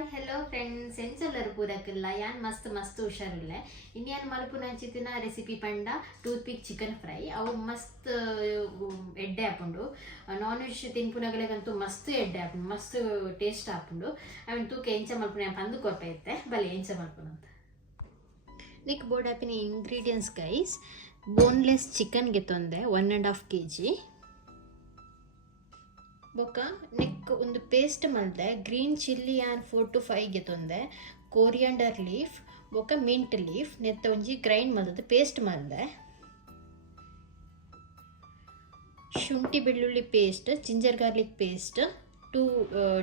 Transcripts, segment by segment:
hi hello friends ಎಂಚಲ್ಲರು ಪೂರಕ್ಕಿಲ್ಲ ಯಾನ್ ಮಸ್ತ್ ಮಸ್ತ್ ಹುಷಾರಿಲ್ಲ ಇನ್ನೇನು ಮಲ್ಪುನ ಚಿತ್ತಿನ ರೆಸಿಪಿ ಪಂಡ ಟೂತ್ ಪಿಕ್ ಚಿಕನ್ ಫ್ರೈ ಅವು ಮಸ್ತ್ ಎಡ್ಡೆ ಹಾಕೊಂಡು ನಾನ್ ವೆಜ್ ತಿನ್ಪುನಗಳಿಗಂತೂ ಮಸ್ತ್ ಎಡ್ಡೆ ಹಾಕೊಂಡು ಮಸ್ತ್ ಟೇಸ್ಟ್ ಹಾಕೊಂಡು ಅವನ್ ತೂಕ ಎಂಚ ಮಲ್ಪುನ ಅಂದು ಕೊಟ್ಟೈತೆ ಬಲೆ ಎಂಚ ಮಲ್ಪುನ ಅಂತ ನಿಕ್ ಬೋರ್ಡ್ ಹಾಪಿನ ಇಂಗ್ರೀಡಿಯೆಂಟ್ಸ್ ಗೈಸ್ ಬೋನ್ಲೆಸ್ ಚಿಕನ್ಗೆ ತೊಂದೆ 1.5 kg ಬೊಕ್ಕ ನೆಕ್ ಒಂದು ಪೇಸ್ಟ್ ಮಲ್ದೆ ಗ್ರೀನ್ ಚಿಲ್ಲಿ ಆ್ಯಂಡ್ 4 to 5 ಗೆ ತೊಂದೆ ಕೋರಿಯಾಂಡರ್ ಲೀಫ್ ಬೊಕ್ಕ ಮಿಂಟ್ ಲೀಫ್ ನೆತ್ತ ಒಂಜಿ ಗ್ರೈಂಡ್ ಮಲ್ದದ್ದು ಪೇಸ್ಟ್ ಮಲ್ದೆ ಶುಂಠಿ ಬೆಳ್ಳುಳ್ಳಿ paste ginger garlic paste 2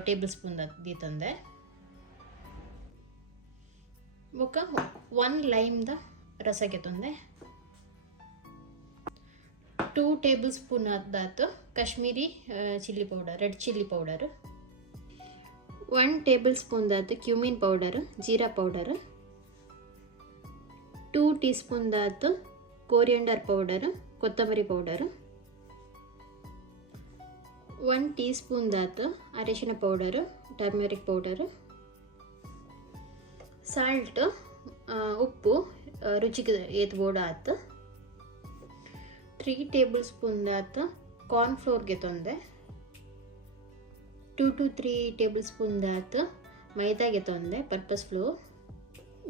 tablespoon ತಂದೆ ಬೊಕ್ಕ 1 ಲೈಮ್ದ ರಸಕ್ಕೆ ತೊಂದೆ 2 ಟೇಬಲ್ ಸ್ಪೂನ್ ಆದಾತು Kashmiri chilli powder red chilli powder 1 tablespoon ದಾತು cumin powder jeera powder 2 teaspoon ದಾತು ಕೋರಿಯಾಂಡರ್ ಪೌಡರ್ ಕೊತ್ತಂಬರಿ ಪೌಡರ್ 1 ಟೀ ಸ್ಪೂನ್ ದಾತು ಅರಿಶಿನ ಪೌಡರ್ ಟರ್ಮರಿಕ್ ಪೌಡರ್ ಸಾಲ್ಟ್ ಉಪ್ಪು ರುಚಿಗೆ ಏತ್ ಬೋಡ ಆತು 3 ಟೇಬಲ್ ಸ್ಪೂನ್ ದಾತು ಕಾರ್ನ್ ಫ್ಲೋರ್ಗೆ ತೊಂದೆ 2 to 3 ಟೇಬಲ್ ಸ್ಪೂನ್ ದಾತು ಮೈದಾಗೆ ತೊಂದೆ ಪರ್ಪಸ್ ಫ್ಲೋರ್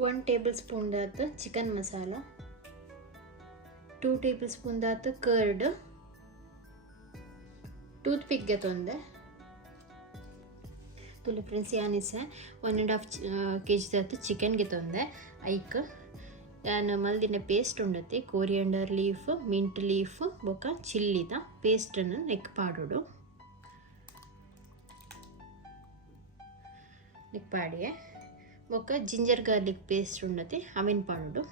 1 ಟೇಬಲ್ ಸ್ಪೂನ್ ದಾತು ಚಿಕನ್ ಮಸಾಲ 2 ಟೇಬಲ್ ಸ್ಪೂನ್ ದಾತು ಕರ್ಡ್ ಟೂತ್ ಪಿಕ್ಗೆ ತೊಂದೆ ತುಳು ಫ್ರೆಂಡ್ಸ್ ಯಾನಿಸೆ 1.5 kg ದಾತು ಚಿಕನ್ಗೆ ತೊಂದೆ ಐಕ್ ಯಾನ್ ಮಲ್ದಿನ ಪೇಸ್ಟ್ ಉಂಡತೆ ಕೋರಿಯಾಂಡರ್ ಲೀಫ್ ಮಿಂಟ್ ಲೀಫ್ ಬೊಕ್ಕ ಚಿಲ್ಲಿದ ಪೇಸ್ಟನ್ನು ನೆಕ್ ಪಾಡೋಡು ನೆಕ್ ಪಾಡಿಯೆ ಬೊಕ್ಕ ಜಿಂಜರ್ ಗಾರ್ಲಿಕ್ ಪೇಸ್ಟ್ ಉಂಡತೆ ಅವಿನ್ ಪಾಡೋಡು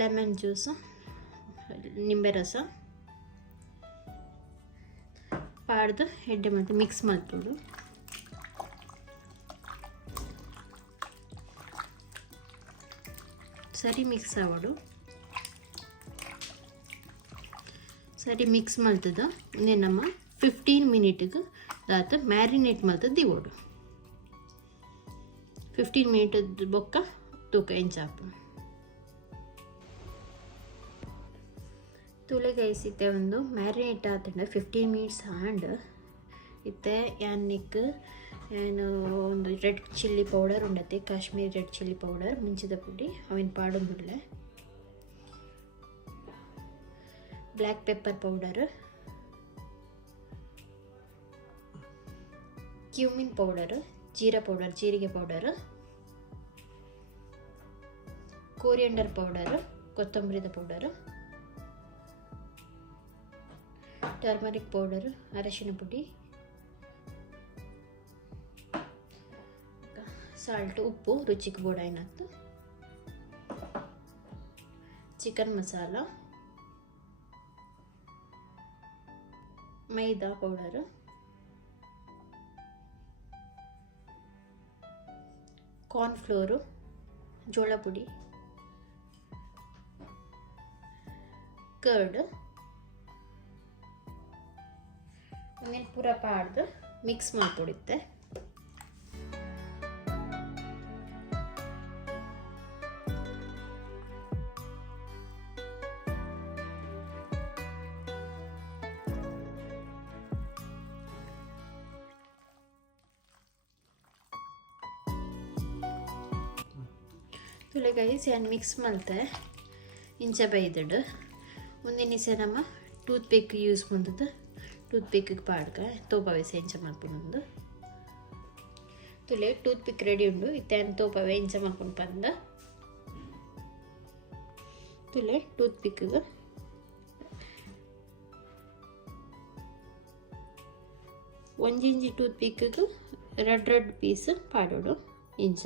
ಲೆಮನ್ ಜ್ಯೂಸ್ ನಿಂಬೆ ರಸ ಪಾಡ್ದು ಎಡ್ಡೆ ಮತ್ತು ಮಿಕ್ಸ್ ಮಾಡ್ತೋಡು ಸರಿ ಮಿಕ್ಸ್ ಆವಡು ಸರಿ ಮಿಕ್ಸ್ ಮಲ್ತದ ಇನ್ನೇ ನಮ್ಮ 15 ಮಿನಿಟ್ಗೆ ದಾತ ಮ್ಯಾರಿನೇಟ್ ಮಲ್ತದ ದಿವೋಡು 15 ಮಿನಿಟ್ ಬೊಕ್ಕ ತೂಕ ಎಂಚಾಪು ತುಳೆಗೈಸಿತ್ತೆ ಒಂದು ಮ್ಯಾರಿನೇಟ್ ಆತಂಡ 15 ಮಿನಿಟ್ಸ್ ಆಂಡ್ ಇತ್ತೆ ಯಾನಿಕ್ ಏನು ಒಂದು ರೆಡ್ ಚಿಲ್ಲಿ ಪೌಡರ್ ಉಂಡತೆ ಕಾಶ್ಮೀರಿ ರೆಡ್ ಚಿಲ್ಲಿ ಪೌಡರ್ ಮುಂಚಿದ ಪುಡಿ ಅವಿನ ಪಾಡು ಬಿಡ್ಲೆ black pepper powder cumin powder jeera powder ಜೀರಿಗೆ ಪೌಡರ್ ಕೋರಿಯಾಂಡರ್ ಪೌಡರ್ ಕೊತ್ತಂಬರಿದ ಪೌಡರ್ ಟರ್ಮರಿಕ್ ಪೌಡರ್ ಅರಿಶಿನ ಪುಡಿ ಸಾಲ್ಟ್ ಉಪ್ಪು ರುಚಿಗೆ ಬೋಡ ಏನತ್ತು chicken masala maida powder corn flour ಜೋಳ ಪುಡಿ ಕರ್ಡ್ ಇನ್ನೇನು ಪೂರ ಪಾಡ್ದು ಮಿಕ್ಸ್ ಮಾಡ್ಕೊಡುತ್ತೆ ತುಲೆ ಗೈಸ್ ಯಾನ್ ಮಿಕ್ಸ್ ಮಲ್ತೆ ಇಂಚ ಬೈದಡು ಮುಂದಿನ ಸಹ ನಮ್ಮ ಟೂತ್ ಪಿಕ್ ಯೂಸ್ ಮಾಡ್ತದೆ ಟೂತ್ ಪಿಕ್ಗೆ ಪಾಡ್ಕ ತೋಪವೆ ಎಂಚ ಮಾಡ್ಕೊಂಡು ತುಲೆ ಟೂತ್ ಪಿಕ್ ರೆಡಿ ಉಂಡು ಇತ್ತೇನು ತೋಪವೆ ಎಂಚ ಮಾಡ್ಕೊಂಡು ಬಂದ ತುಲೆ ಟೂತ್ ಪಿಕ್ಗೆ ಒಂಜಿಂಜಿ ಟೂತ್ ಪಿಕ್ಗೆ ರೆಡ್ ಪೀಸ್ ಪಾಡೋಡು ಇಂಚ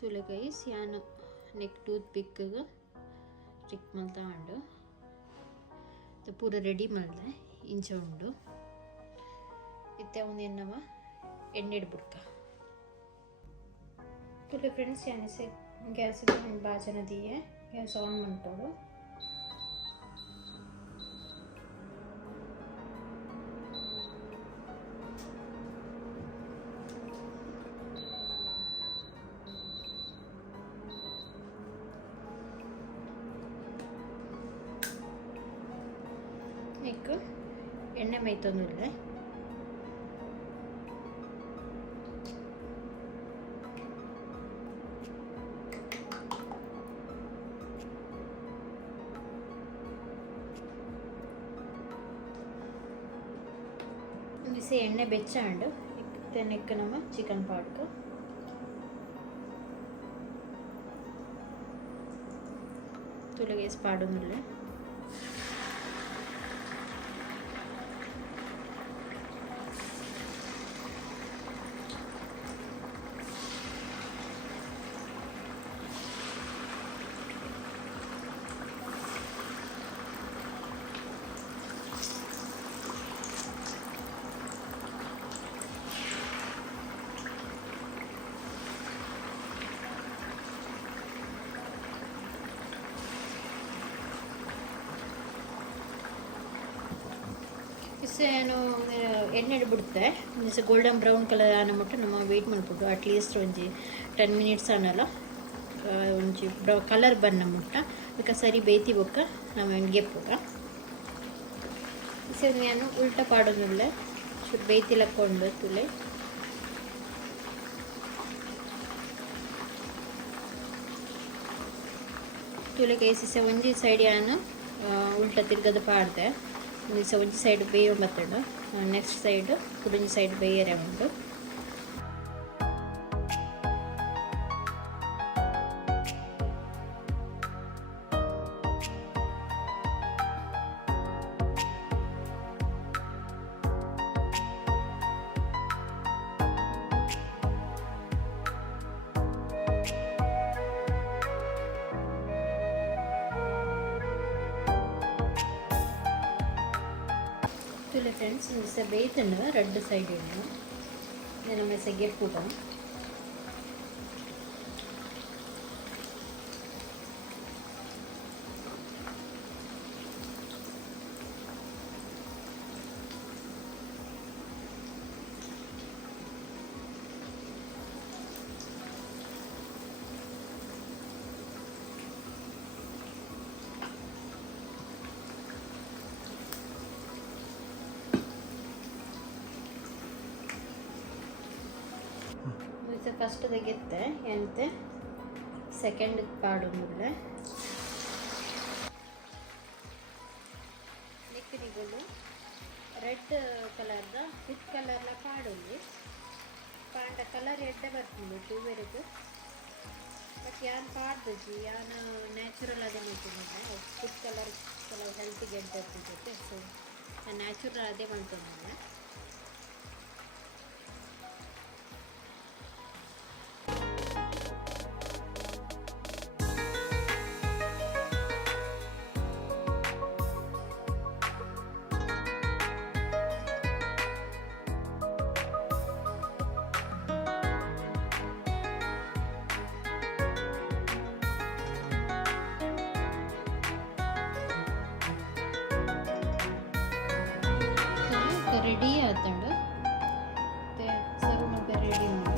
ತುಲೆ ಗೈಸ್ ಯಾನು ನೆಕ್ ಟೂತ್ ಪಿಕ್ಗೆ ಟ್ರಿಕ್ ಮಲ್ತ ಉಂಡು ಪೂರ ರೆಡಿ ಮಲ್ದೆ ಇಂಚ ಉಂಡು ಇತ್ತೆ ಒಂದು ಎಣ್ಣವ ಎಣ್ಣೆ ಬುಡ್ಕ तुले फ्रेंड्स यानी से गैस भाजन दी है गैस ऑन मंटोड़ो एक ಎಣ್ಣೆ ಮೈತೊಂದುಲ್ಲೆ से ಎಣ್ಣೆ ಬೆಚ್ಚಾಂಡು ತೆನೆಕ್ಕ ನಮ್ಮ ಚಿಕನ್ ಪಾಡ್ಕ ತುಲಗೆ ಪಾಡುನುಲ್ಲೆ ಏನು ಎಣ್ಣೆ ಬಿಡುತ್ತೆ ಮೀನ್ಸ್ ಗೋಲ್ಡನ್ ಬ್ರೌನ್ ಕಲರ್ ಆನ ಮಟ್ಟ ನಮ್ಮ ವೆಯ್ಟ್ ಮಾಡ್ಬಿಟ್ಟು ಅಟ್ಲೀಸ್ಟ್ ಒಂಜಿ 10 ಮಿನಿಟ್ಸ್ ಅನ್ನಲ್ಲ ಒಂಜಿ ಕಲರ್ ಬನ್ನ ಮುಟ್ಟ ಅದಕ್ಕೆ ಸರಿ ಬೇಯ್ತಿ ಬೊಕ್ಕ ನಾವು ಎಣ್ಗೆ ಪೂರ ನಾನು ಉಲ್ಟ ಪಾಡೋದಿಲ್ಲ ಚೂರು ಬೇಯ್ತಿಲಕ್ಕೊಂಡು ತುಲೆ ತುಲೆಗೆ ಏಸಿಸೆ ಒಂಜಿ ಸೈಡ್ ಯಾನು ಉಲ್ಟ ತಿರ್ಗದ ಪಾಡ್ದೆ ಒಂಜಿ ಸೈಡ್ ಬೇಯೋ ಬತ್ತಡು ನೆಕ್ಸ್ಟ್ ಸೈಡ್ ಕುಡಂಜಿ ಸೈಡ್ ಬೇಯರೆ ಉಂಟು ತುಲೆ ಫ್ರೆಂಡ್ಸ್ ಮಿಸ ಬೇಯ್ತಂಡು ರೆಡ್ ಸೈಡ್ ಇನ್ನು నేను ಮಿಸ ಗೆಪ್ಪುಟ ಫಸ್ಟ್ ತೆಗೆತ್ತೆ ಎಂತೆ ಸೆಕೆಂಡ್ ಪಾಡೊಂದುಲ್ಲೆ ನೆಕ್ಕಿದಿಗೊಲು ರೆಡ್ ಕಲರ್ದ ಫುಡ್ ಕಲರ್ಲ ಪಾಡೊಂದು ಪಾಂಡ ಕಲರ್ ಎಡ್ಡೆ ಬರ್ತುಂಡು ತೂವೆರೆದು ಬಟ್ ಯಾನ್ ಪಾಡ್ದಜಿ ಯಾನ್ ನ್ಯಾಚುರಲ್ ಅದೇ ಮಾಡ್ತಿದ್ದೆ ಫುಡ್ ಕಲರ್ ಕೆಲವು ಹೆಲ್ತಿಗೆ ಎಡ್ಡೆ ಇರ್ತೈತೆ ಸೊ ನಾನು ನ್ಯಾಚುರಲ್ ಅದೇ ಮಾಡ್ತಿದ್ದೆ ರೆಡಿ ಆತಂಡು ಸರ್ವ್ ಮತ್ತೆ ರೆಡಿ ಉಂಡು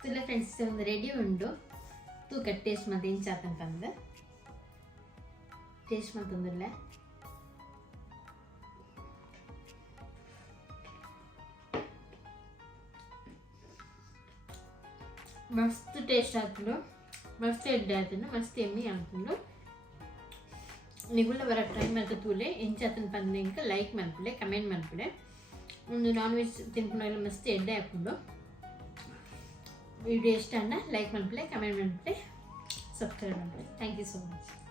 ತುಲೆ ಫ್ರೆಂಡ್ಸ್ ಒಂದು ರೆಡಿ ಉಂಡು ತೂಕ ಟೇಸ್ಟ್ ಮತ್ತೆ ಎಂಚಾತಂತಂದು ಟೇಸ್ಟ್ ಮತ್ತೊಂದಿಲ್ಲ ಮಸ್ತ್ ಟೇಸ್ಟ್ ಆಗ್ತದೆ ಮಸ್ತ್ ಎಡ್ಡೆ ಆಗ್ತದೆ ಮಸ್ತ್ ಎಮ್ಮಿ ಆಗ್ತದೆ ನಿಗುಲ್ಲ ಬರ ಟ್ರೈ ಮಾಡ್ತಾ ತೂಲೆ ಎಂಚಾತನ ಪಂದೆ ಇಂಕ ಲೈಕ್ ಮಾಡ್ಬಿಡೆ ಕಮೆಂಟ್ ಮಾಡ್ಬಿಡೆ ಒಂದು ನಾನ್ ವೆಜ್ ತಿನ್ಕೊಂಡು ಮಸ್ತ್ ಎಡ್ಡೆ ಹಾಕೊಂಡು ವಿಡಿಯೋ ಇಷ್ಟ ಅಣ್ಣ ಲೈಕ್ ಮಾಡ್ಬಿಡೆ ಕಮೆಂಟ್ ಮಾಡ್ಬಿಡೆ ಸಬ್ಸ್ಕ್ರೈಬ್ ಮಾಡ್ಬಿಡೆ ಥ್ಯಾಂಕ್ ಯು ಸೋ ಮಚ್